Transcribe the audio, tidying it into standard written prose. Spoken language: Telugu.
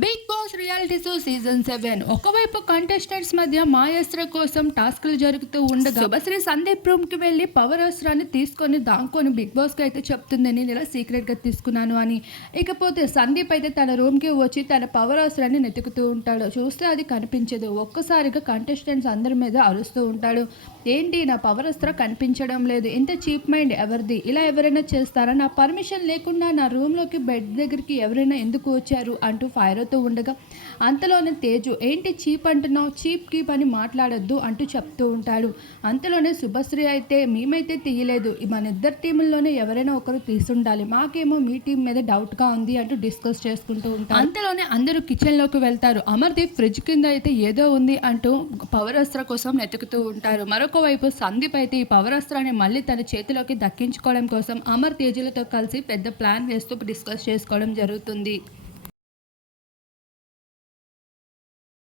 Big Boss reality show season 7 ఒకవైపు కంటెస్టెంట్స్ మధ్య మాయాస్త్ర కోసం టాస్క్లు జరుగుతూ ఉండగా శుభశ్రీ సందీప్ రూమ్ కి వెళ్లి పవర్ అస్త్రాన్ని తీసుకొని దాంకొని బిగ్ బాస్ కి అయితే చెప్తుంది, నేను ఇలా సీక్రెట్ గా తీసుకున్నాను అని. ఇకపోతే సందీప్ అయితే తన రూమ్ కి వచ్చి తన పవర్ అస్త్రాన్ని నెతుకుతూ ఉంటాడు. చూస్తే అది కనిపించదు. ఒక్కసారిగా కంటెస్టెంట్స్ అందరి మీద అరుస్తూ ఉంటాడు. ఏంటి నా పవర్ అస్త్రం కనిపించడం లేదు, ఇంత చీప్ మైండ్ ఎవరిది, ఇలా ఎవరైనా చేస్తారా, నా పర్మిషన్ లేకుండా నా రూమ్ లోకి బెడ్ దగ్గరికి ఎవరైనా ఎందుకు వచ్చారు అంటూ ఫైర్ అవుతూ ఉండగా అంతలోనే తేజు, ఏంటి చీప్ అంటున్నావు, చీప్ కీప్ అని మాట్లాడొద్దు అంటూ చెప్తూ ఉంటాడు. అంతలోనే శుభశ్రీ అయితే మేమైతే తీయలేదు, మన ఇద్దరు టీముల్లోనే ఎవరైనా ఒకరు తీసుండాలి, మాకేమో మీ టీం మీద డౌట్గా ఉంది అంటూ డిస్కస్ చేసుకుంటూ ఉంటారు. అంతలోనే అందరూ కిచెన్లోకి వెళ్తారు. అమర్దీప్ ఫ్రిడ్జ్ కింద అయితే ఏదో ఉంది అంటూ పవర్ అస్త్ర కోసం వెతుకుతూ ఉంటారు. మరొక వైపు సందీప్ అయితే ఈ పవర్ అస్త్రాన్ని మళ్ళీ తన చేతిలోకి దక్కించుకోవడం కోసం అమర్ తేజులతో కలిసి పెద్ద ప్లాన్ వేస్తూ డిస్కస్ చేసుకోవడం జరుగుతుంది.